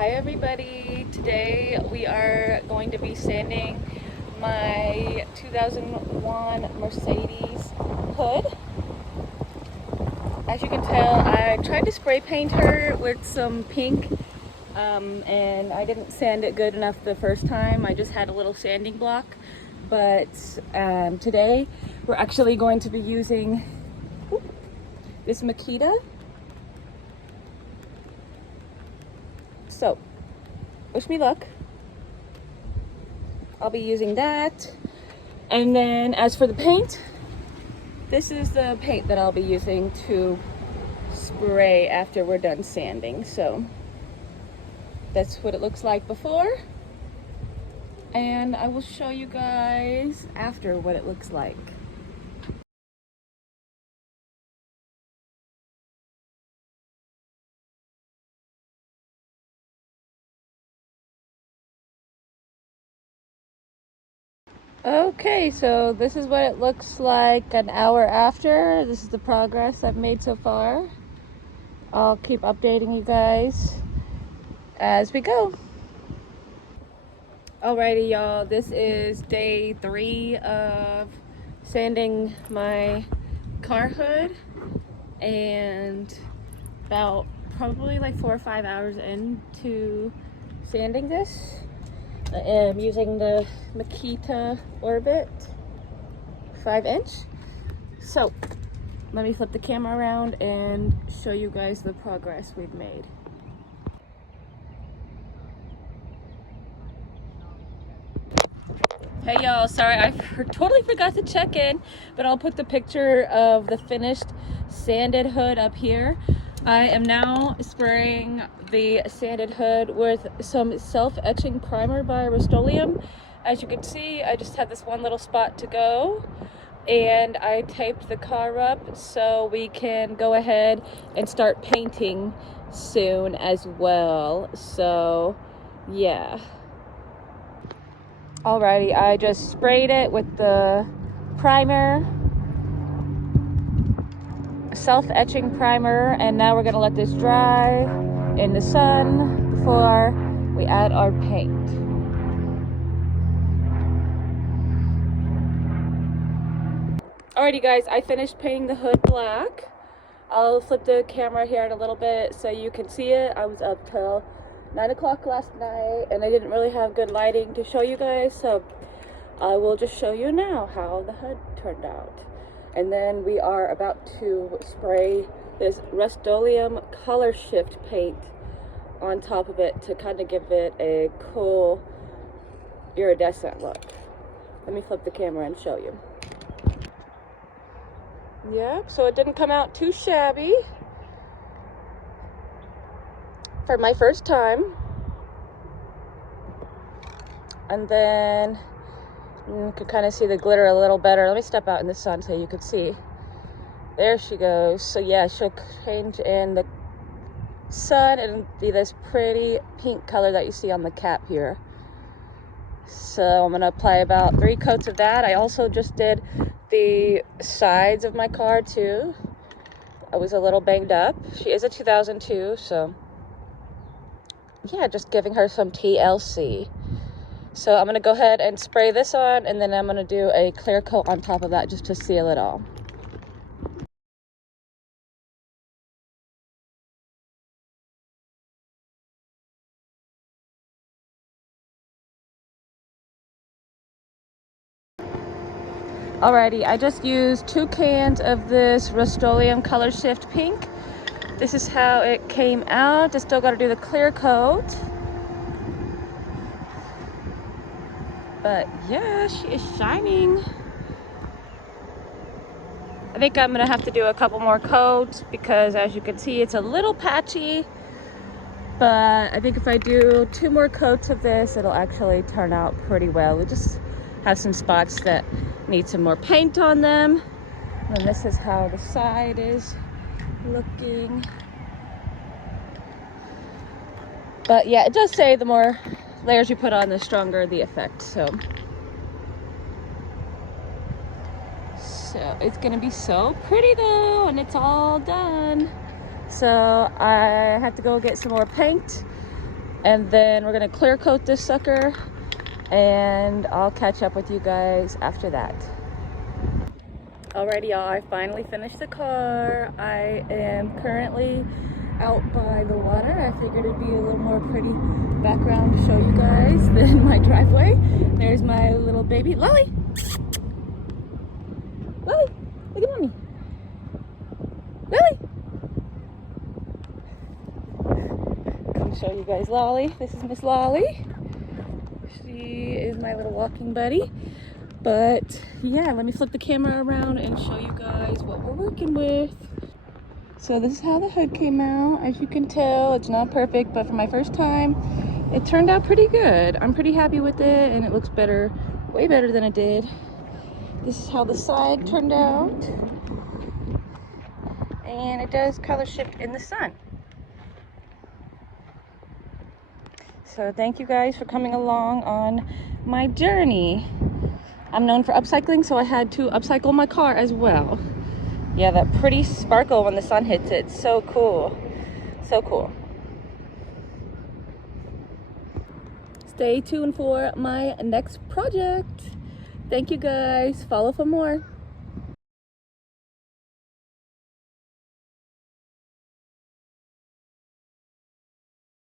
Hi everybody, today we are going to be sanding my 2001 Mercedes hood. As you can tell, I tried to spray paint her with some pink and I didn't sand it good enough the first time. I just had a little sanding block, but today we're actually going to be using this Makita. So, wish me luck. I'll be using that. And then as for the paint, this is the paint that I'll be using to spray after we're done sanding. So that's what it looks like before. And I will show you guys after what it looks like. Okay, so this is what it looks like an hour after. This is the progress I've made so far. I'll keep updating you guys as we go. Alrighty, y'all, this is day 3 of sanding my car hood, and about probably like 4 or 5 hours into sanding this. I am using the Makita Orbit 5-inch. So let me flip the camera around and show you guys the progress we've made. Hey y'all, sorry I totally forgot to check in, but I'll put the picture of the finished sanded hood up here. I am now spraying the sanded hood with some self-etching primer by Rust-Oleum. As you can see, I just had this one little spot to go, and I taped the car up so we can go ahead and start painting soon as well. So yeah. Alrighty, I just sprayed it with the primer, self-etching primer, and now we're gonna let this dry in the sun before we add our paint. Alrighty guys, I finished painting the hood black. I'll flip the camera here in a little bit so you can see it. I was up till 9 o'clock last night and I didn't really have good lighting to show you guys, so I will just show you now how the hood turned out. And then we are about to spray this Rust-Oleum color shift paint on top of it to kind of give it a cool iridescent look. Let me flip the camera and show you. Yep, so it didn't come out too shabby for my first time. And then you can kind of see the glitter a little better. Let me step out in the sun so you can see. There she goes. So yeah, she'll change in the sun and be this pretty pink color that you see on the cap here. So I'm gonna apply about 3 coats of that. I also just did the sides of my car too. I was a little banged up. She is a 2002, so yeah, just giving her some TLC. So I'm gonna go ahead and spray this on, and then I'm gonna do a clear coat on top of that just to seal it all. Alrighty, I just used 2 cans of this Rust-Oleum Color Shift Pink. This is how it came out. Just still gotta do the clear coat. But yeah, she is shining. I think I'm gonna have to do a couple more coats because as you can see, it's a little patchy. But I think if I do 2 more coats of this, it'll actually turn out pretty well. We just have some spots that need some more paint on them. And this is how the side is looking. But yeah, it does say the more layers you put on, the stronger the effect. So it's gonna be so pretty though, and it's all done. So I have to go get some more paint And then we're gonna clear coat this sucker, and I'll catch up with you guys after that. Alrighty, y'all, I finally finished the car. I am currently out by the water. I figured it'd be a little more pretty background to show you guys than my driveway. There's my little baby, Lolly. Lolly, look at mommy. Lolly. Come show you guys Lolly. This is Miss Lolly. She is my little walking buddy. But yeah, let me flip the camera around and show you guys what we're working with. So this is how the hood came out. As you can tell, it's not perfect, but for my first time, it turned out pretty good. I'm pretty happy with it, and it looks better, way better than it did. This is how the side turned out. And it does color shift in the sun. So thank you guys for coming along on my journey. I'm known for upcycling, so I had to upcycle my car as well. Yeah, that pretty sparkle when the sun hits it. So cool. So cool. Stay tuned for my next project. Thank you guys. Follow for more.